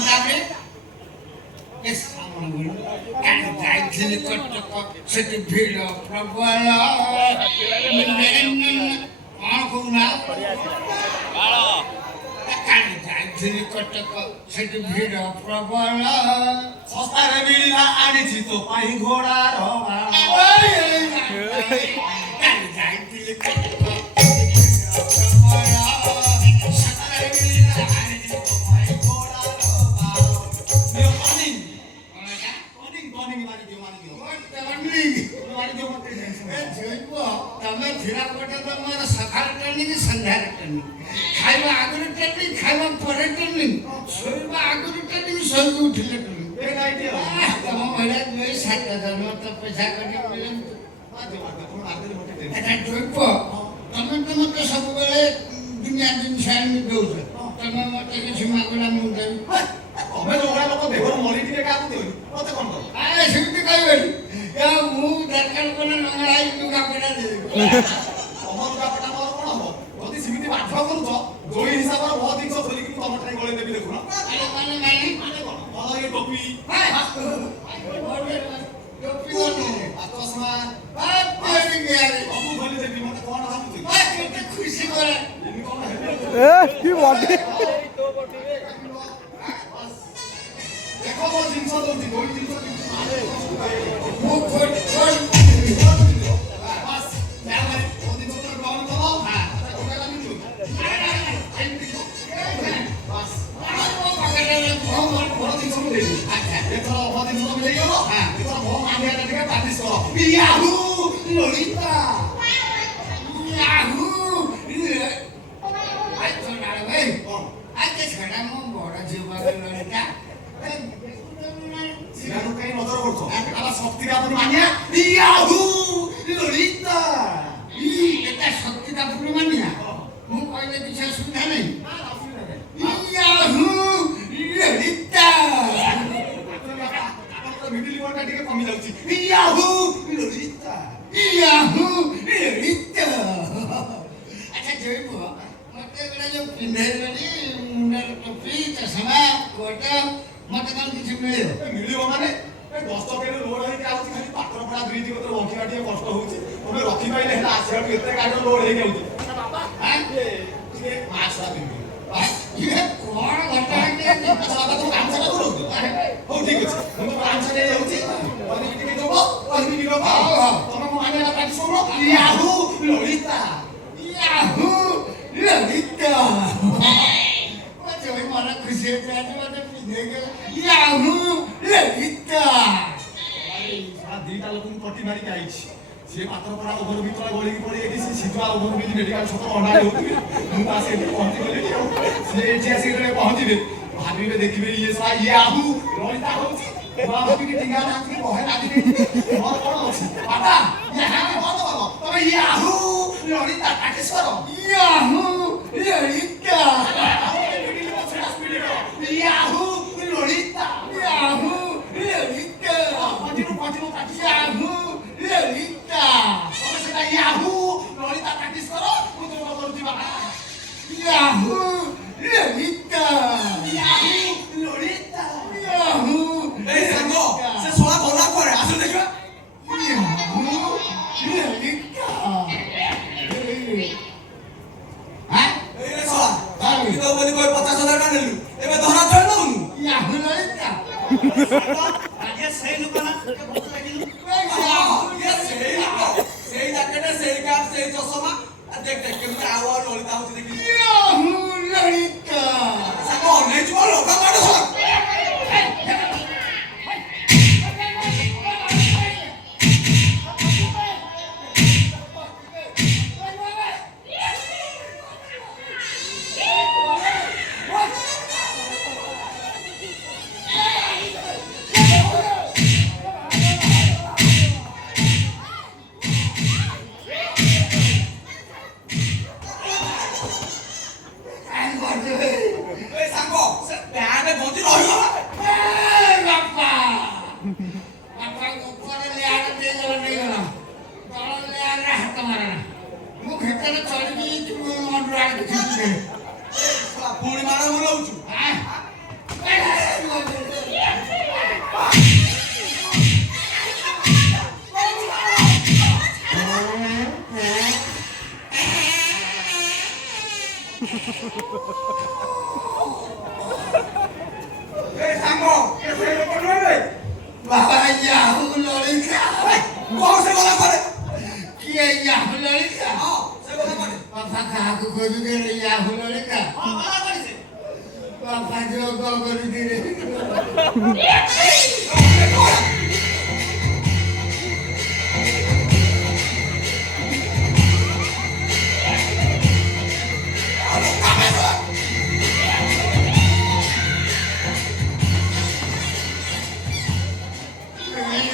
ତାପରେ ଯାଇଥିଲି କଟକ ସେଠି ଭିଡ଼ ପ୍ରବଳ କଣ କହୁନା କାଲି ଯାଇଥିଲି କଟକ ସେଠି ଭିଡ଼ ପ୍ରବଳ ଶସ୍ତାରେ ମିଳିଲା ଆଣିଛି ତୋ ପାଇଁ ଘୋଡ଼ାର କାଲି ଯାଇଥିଲି କଟକ ତମେ ଥିଲା ଗୋଟେ ତମର ସକାଳ ଟ୍ରେନିଂ ସନ୍ଧ୍ୟାରେ ଟ୍ରେନିଂ ଖାଇବା ଆଗରୁ ଟ୍ରେନିଂ ଖାଇବା ପରେ ଟ୍ରେନିଂ ଶୋଇବା ଆଗରୁ ଟ୍ରେନିଂ ଶୋଇକି ଉଠିଲେ ଟ୍ରେନିଂ ତମ ଭଳିଆ ଦୁଇ 7,000 ତ ପଇସା କରି ମିଳନ୍ତୁ ତମେ ତ ମତେ ସବୁବେଳେ ଦୁନିଆ ଜିନିଷ ଆଣିକି ଦଉଛ ତମେ ମତେ କିଛି ମାଗଣା ମୁଁ ଦେବି ତମେ ଯୋଉଭଳିଆ ଲୋକ ଦେହରୁ ମରି ଟିକେ କାହାକୁ ଦେଉନି ମତେ କଣ କର ସେମିତି କହିବେନି ମୁଁ ଦରକାର କଲେ ଲଙ୍ଗଳା ଲୁଗାପଟା ଦେବି ତମ ଲୁଗାପଟା ମୋର କଣ ହବ ଯଦି ସେମିତି ବାଧ୍ୟ କରୁଛ ଯୋଉ ହିସାବରେ ମୋ ଜିନିଷ ଧରିକି ତମ ଠାଇ ଗଳେଇ ଦେବି ଦେଖୁନ ମାନେ କଣ ଭଲ ଏ ଟୋପି ଟୋପି ଚଷମା ସବୁ ଧରି ଦେବି ମତେ କଣ ଭାବୁଛି କେତେ ଖୁସି କରେ ଦେଖ ମୋ ଜିନିଷ ଦଉଛି ଯୋଉ ଜିନିଷ ମୁଁ ଶକ୍ତିଟା ପୁଣି ମାନିଆ ମୁଁ କହିଲେ କିଛି ଅସୁବିଧା ନାହିଁ ଟିକେ କମି ଯାଉଛି ଆଚ୍ଛା ଜୟପୁଅ ମତେ ଏଗୁଡ଼ା ଯୋଉ ପିନ୍ଧେଇଲେଣି ମୁଣ୍ଡରେ ଟୋପି ଚଷମା କୋଟ ମତେ କଣ କିଛି ମିଳିବ ମାନେ 10 ଟଙ୍କାରେ ଲୋଡ୍ ହେଇକି ଆଉଛି ଖାଲି ପାତ୍ରପଡ଼ା ବ୍ରିଜ କତିରେ ବଞ୍ଚିବା ଟିକେ କଷ୍ଟ ହଉଛି ତମେ ରଖିପାଇଲେ ହେଲା ଆସିବାକୁ ଏତେ ଗାଡ଼ିର ଲୋଡ୍ ହେଇକି ଆଉଛି ଟିକେ ମାସ୍କ ପିନ୍ଧିବି କଣ ଘଟଣା ହଉ ଠିକ ଅଛି ମୁଁ ଗାମୁଛା ନେଇ ଯାଉଛି ଟିକେ ଦବ କହିବି ନିରବ ତମେ ମୋ ମାନିଆଟା ପାଟି ଶୁଣ ଲଳିତା ମନ ଖୁସି ହେଇଛି ଆଜି ମତେ ଲଳିତା ଦିଟା ଲୋକଙ୍କୁ ପଟି ମାରିକି ଆଇଛି ସିଏ ପାତ୍ରପଡ଼ା ଓଭର ଭିତରେ ଗଳିକି ପଡ଼ି ଏଠି ସେ ସିଧୁଆ ଓଭର ବ୍ରିଜ ମେଡିକାଲ ଛକ ଅଣ୍ଡା ହେଉଥିବେ ମୁଁ ତ ଆସି ଏଠି ପହଞ୍ଚିଗଲିଣି ଆଉ ସିଏ ଏଠି ଆସିକି ଯେତେବେଳେ ପହଞ୍ଚିବେ ଭାବିବେ ଦେଖିବେ ଇଏ ଲଳିତା ହଉଛି ଭାବିକି ଟିଙ୍ଗା ନାଚିକି ବହେ ନାଚିକି ମୋର କଣ ଅଛି ବାବା ତମେ ଲଳିତା ପ୍ରାକ୍ଟିସ କର ଲଳିତା ଲଳିତା ପ୍ରାକ୍ଟିସ କର ମୁଁ ତୁମକୁ କରୁଛି ବାବା ଲଳିତା ଏଇ ସାଙ୍ଗ ସେ ଶଳା ଗଲା ପରେ ଆସ ଦେଖିବା ଏଇ ଶଳା ବୋଲି କହି 50,000 ଟଙ୍କା ନେଲୁ ଏବେ ଧରା ଛାଡ଼ି ଦଉନୁ ସେଇ ଲୋକ ନା ସେଇ ଜ୍ୟାକେଟ ସେଇ କ୍ୟାପ୍ ସେଇ ଚଷମା ଦେଖ କେମିତି ଆଉ ଲଳିତା ହଉଛି ଦେଖି ଲଳିତା ସାଙ୍ଗ ଅନେଇଛୁ ଲୋକ ମାଡ ପୁଣି ମାଡ଼ ବୁଲଉଛୁ ବାବା ୟାହୁ ଲଳିତା କଣ ସେ ଗଲା ପରେ କିଏ ୟାହୁ ଲଳିତା ହଁ ସେ ଗଲା ପରେ ବାପା କାହାକୁ ଖୋଜୁଥିଲେ ୟାହୁ ଲଳିତା ହଁ ଗଲା ପରେ ସେ ବାପା ଯୋଗ କରୁଥିଲେ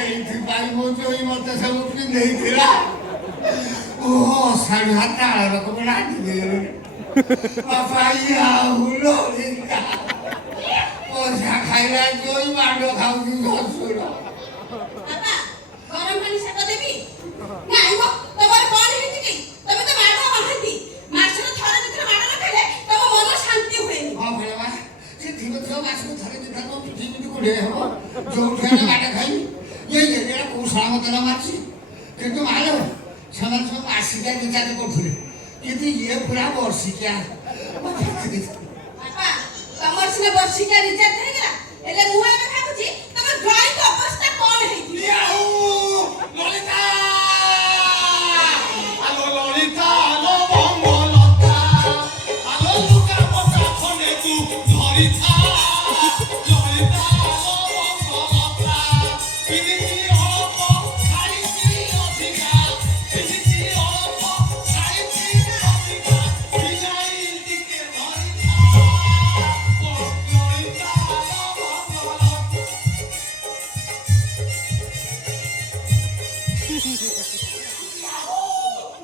ଏଇଥିପାଇଁ ମୋ ଜୋଇ ମତେ ସବୁ ପିନ୍ଧେଇଥିଲା ସାଢୁ ତାଳ ରକମ ରାନ୍ଧିଦେଲେ ବାପା ୟାହୁ ଲଳିତା ପଇସା ଖାଇଲା ଜୋଇ ମାଡ଼ ଖାଉଛି ଶ୍ୱଶୁର ବାପା ଗରମ ପାଣି ଶାଗ ଦେବି ନାଇଁ ମ ତମର କଣ ହେଇଛି କି ତମେ ତ ମାଡ଼ ବାହାନ୍ତି ମାସରେ ଥରେ ଦିଥର ମାଡ଼ ନ ଖାଇଲେ ତମ ମନ ଶାନ୍ତି ହୁଏନି ହଁ ଭେଳବା ସେ ଥିବ ମାସକୁ ଥରେ ଦିଥର ମୋ ପିଠି ପିଠି କୋଡ଼ିଏ ହେବ ଯୋଉଠି ହେଲେ ମାଡ଼ ଖାଇବି ଇଏ ଏରିଆରେ କୋଉ ସଳାମତନ ମାରିଛି କିନ୍ତୁ ମାଲୋ ସେମାନେ ସବୁ ମାସିକିଆ ରିଚାର୍ଜ କରୁଥିଲେ କିନ୍ତୁ ଇଏ ପୁରା ବର୍ଷିକିଆ ବାପା ତମର ସିନା ବର୍ଷିକିଆ ରିଚାର୍ଜ ହେଇଗଲା ହେଲେ ମୁଁ ଏବେ ଭାବୁଛି ତମ ଡ୍ରଇଂ ଅବସ୍ଥା କଣ ହେଇଛି ୟାହୁ ଲଳିତା ଆଲୋ ଲଳିତା ଆଲୋ ମଙ୍ଗଲତା ଆଲୋ ଲୁକା ପକା ଖଣ୍ଡେ ତୁ ଧରିଥା ଲଳିତା ଆଲୋ ମଙ୍ଗଲତା ପିନିଚି ଅଳପ ଖାଇଛି ଅଧିକା ପିନିଚି ଅଳପ ଖାଇଛି ଅଧିକା ପିନାଇ ଟିକେ ଧରିଥା ଲଳିତା ଆଲୋ ମଙ୍ଗଲତା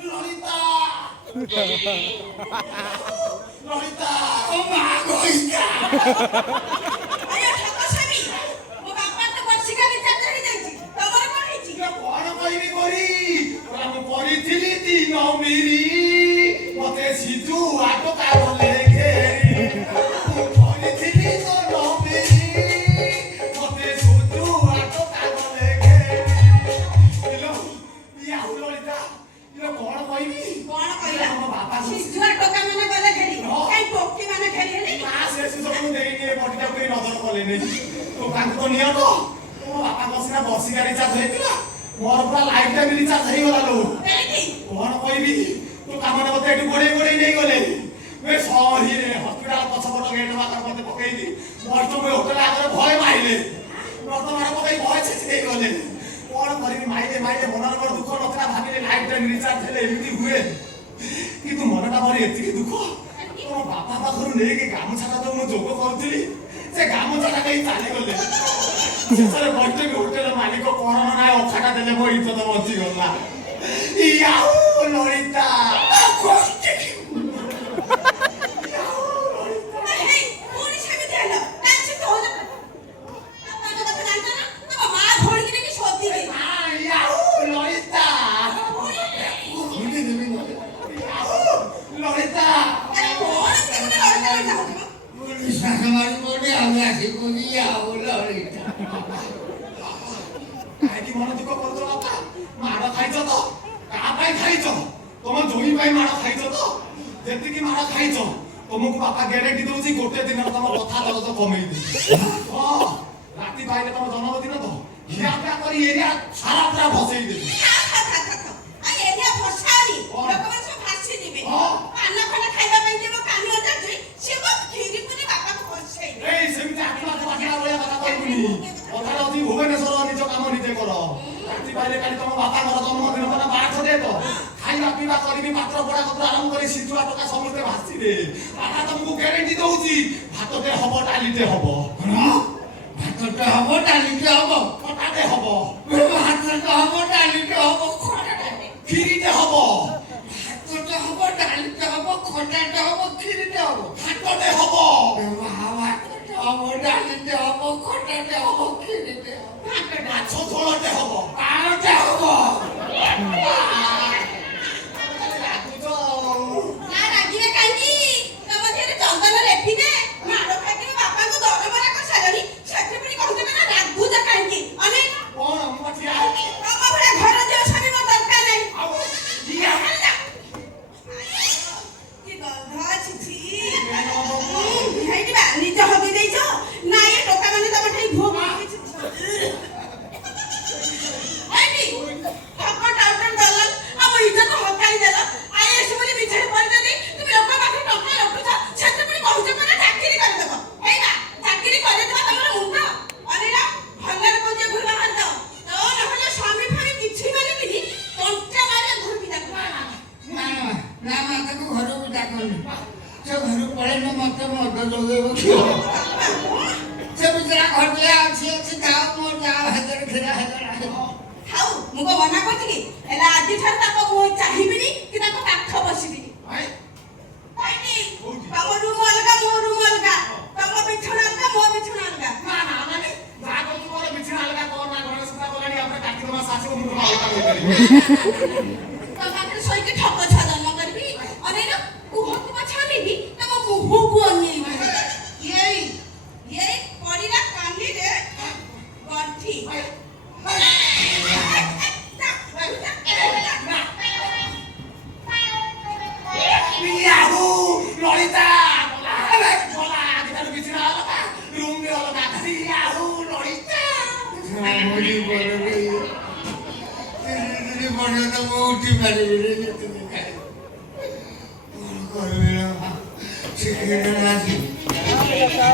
ললিতা ললিতা ও মা গইকা ଆରେ ଠକସାମୀ ମୋ ବାପା ତ ବର୍ଷିକିଆ ରିଚାର୍ଜ ହେଇଯାଇଛି ତମର କଣ ହେଇଛି କଣ କହିବି କରି ମୁଁ କରିଥିଲି ଦିନ ମିରି ମତେ ସିଧୁ ଆଟ କାଗଲେ ଘେରି ମୁଁ କରିଥିଲି ଦିନ ମିରି ମତେ ସିଧୁ ଆଟ କାଗଲେ ଘେରି ଇଲୋ ୟାହୁ ଲଳିତା ଇଲୋ କଣ କହିବି କଣ କହିଲା ମୋ ବାପା ସିଝୁଆ ଟୋକା ମାନେ ଗଲେ ଘେରି କାଇଁ ପୋକି ମାନେ ଘେରି ହେଲେ ସେ ସବୁ ଦେଇନି ଏ ବଟିଟାକୁ କେହି ନଜର କଲେନି ତ ତାଙ୍କୁ ତ ନିଅ ତ ମୋ ବାପାଙ୍କ ସିନା ବର୍ଷିକା ରିଚାର୍ଜ ହେଇଥିଲା ମୋର ପୁରା ଲାଇଫ ଟାଇମ ରିଚାର୍ଜ ହେଇଗଲା ଲୋ କାହିଁକି କଣ କହିବି ତୋ କାମରେ ମତେ ଏଠୁ ଗୋଡେଇ ଗୋଡେଇ ନେଇଗଲେ ଏ ସହିରେ ହସ୍ପିଟାଲ ପଛପଟ ଗେଟ ପାଖରେ ମତେ ପକେଇକି ବୈଷ୍ଣବୀ ହୋଟେଲ ଆଗରେ ଭୟ ମାଇଲେ ବର୍ତ୍ତମାନ ପକେଇ ଭୟ ଛେଚି ଦେଇଗଲେ କଣ କରିବି ମାଇଲେ ମାଇଲେ ମନରେ ମୋର ଦୁଃଖ ନଥିଲା ଭାବିଲେ ଲାଇଫ ଟାଇମ ରିଚାର୍ଜ ହେଲେ ଏମିତି ହୁଏ କିନ୍ତୁ ମନଟା ମୋର ଏତିକି ଦୁଃଖ ମୋ ବାପା ପାଖରୁ ନେଇକି ଗାମୁଛାଟା ତ ମୁଁ ଯୋଗ କରୁଥିଲି ସେ ଗାମୁଛାଟା ନେଇ ଚାଲିଗଲେ ଶେଷରେ ବୈଷ୍ଣବୀ ହୋଟେଲ ମାଲିକ କଣ ନା ଅଖାଟା ଦେଲେ ମୋ ଇଜ୍ଜତ ବଞ୍ଚିଗଲା ୟାହୁ ଲଳିତା ହେଇ ପୁଣି ସେମିତି ହେଲ ତାଛି କହୁଛ ବାପାଙ୍କ କଥା ଜାଣିଛ ନା ତମ ମା ଧରିକି ନେଇକି ଶୋଧିବେ ୟାହୁ ଲଳିତା ଲଳିତା ଆରେ କଣ କେମିତି ଲଢ଼ିଲା ହଉଥିବ ନିଶ୍ୱାସ ମାରି ପଡି ଆମେ ଆସି କହୁଛି ୟାହୁ ଲଳିତା କାହିଁକି ମନ ଦୁଃଖ କରୁଛ ବାପା ମାଡ଼ ଖାଇଛ ତ କାହା ପାଇଁ ଖାଇଛ ତମ ଜୋଇ ପାଇଁ ମାଡ଼ ଖାଇଛ ତ ଯେତିକି ମାଡ଼ ଖାଇଛ ତମକୁ ବାପା ଗ୍ୟାରେଣ୍ଟି ଦଉଛି ଗୋଟେ ଦିନରେ ତମ କଥା ଦରଜ କମେଇ ଦେବି ହଁ ରାତି ପାଇଲେ ତମ ଜନ୍ମଦିନ ତ ଖିଆ ପିଆ କରି ଏରିଆ ସାରା ପୁରା ଭସେଇ ଦେବି ଆରେ ଏରିଆ ଫସାନି ଲୋକମାନେ ସବୁ ଭାସି ଯିବେ ପାନ ଖଣ୍ଡେ ଖାଇବା ପାଇଁ ଯିବ ପାନି ଅଜାଛି ସିଏ କଣ କ୍ଷୀରି ପୁଣି ବାପାକୁ ଫସେଇବେ ଏଇ ସେମିତି ଆଖିଲା ଭଳିଆ କଥା କହିବୁନି କଥାଟା ଅଛି ଭୁବନେଶ୍ୱର ନିଜ କାମ ନିଜେ କର ରାତି ପାଇଲେ କାଲି ତମ ବାପାଙ୍କର ଜନ୍ମଦିନ କଥା ବାଟ ଦେ ତ ଖାଇବା ପିଇବା କରିବି ପାତ୍ର ପଡା କଥା ଆରମ୍ଭ କରି ସିଝୁଆ ଟଙ୍କା ସମସ୍ତେ ଭାସିବେ ବାପା ତମକୁ ଗ୍ୟାରେଣ୍ଟି ଦଉଛି ଭାତଟେ ହବ ଡାଲିଟେ ହବ ଭାତଟେ ହବ ଡାଲିଟେ ହବ ଖଟାଟେ ହବ ଭାତଟେ ହବ ଡାଲିଟେ ହବ ଖଟାଟେ କ୍ଷୀରିଟେ ହବ ଭାତଟେ ହବ ଡାଲିଟେ ହବ ଖଟାଟେ ହବ କ୍ଷୀରିଟେ ହବ ଭାତଟେ ହବ ଭାତଟେ ହବ ଡାଲିଟେ ହବ ଖଟାଟେ ହବ କ୍ଷୀରିଟେ ହବ ମାଛ ଝୋଳଟେ ହବ ପାଳଟେ ହବ ରାଗୁଛ ନା ରାଗିବେ କାହିଁକି ତମ ଦେହରେ ଚନ୍ଦନ ଲେପିନା ମଦ ଯୋଗେଇବ ସେ ବିଚରା ଘଟିଆ ଅଛି ଯାଅ ମୋର ଯାଅ ହାଜର କ୍ଷୀରା ହାଜର ଥାଉ ମୁଁ କଣ ମନା କରୁଛି କି ହେଲେ ଆଜିଠାରୁ ତାଙ୍କ ମୁଁ ଚାହିଁବିନି କି ତାଙ୍କ ପାଖ ବସିବିନି କାହିଁକି ତମ ରୁମ ଅଲଗା ମୋ ରୁମ ଅଲଗା ତମ ବିଛଣା ଅଲଗା ମୋ ବିଛଣା ଅଲଗା ନା ନା ମାନେ ଯାହା କହୁଛୁ ମୋର ବିଛଣା ଅଲଗା କର ନା ଘରେ ସୁଧା ଗଲାଣି આપણે କାର୍ତ୍ତିକ ମାସ ଆସିବ ମୁଁ ତମ ଅଲଗା କରିପାରିବି ତମ ପାଖରେ ଶୋଇକି ଠକ ଛୁଆ ଜନ୍ମ କରିବି ଅନେଇଲ କୁହକୁ ପଛାନିବି ତମ ମୁହଁକୁ ଅନେଇବି ଏଇ ପଡ଼ିଲା କାନିରେ ଗଣ୍ଠି याहू ललिता बोला आजिकाल बिछना अलगा रूम भी अलगा याहू ललिता मोदी बोल रही है तेरे बड़े तो वो उठी मारी रे तुम खाए और कर मेरा सिगरेट ना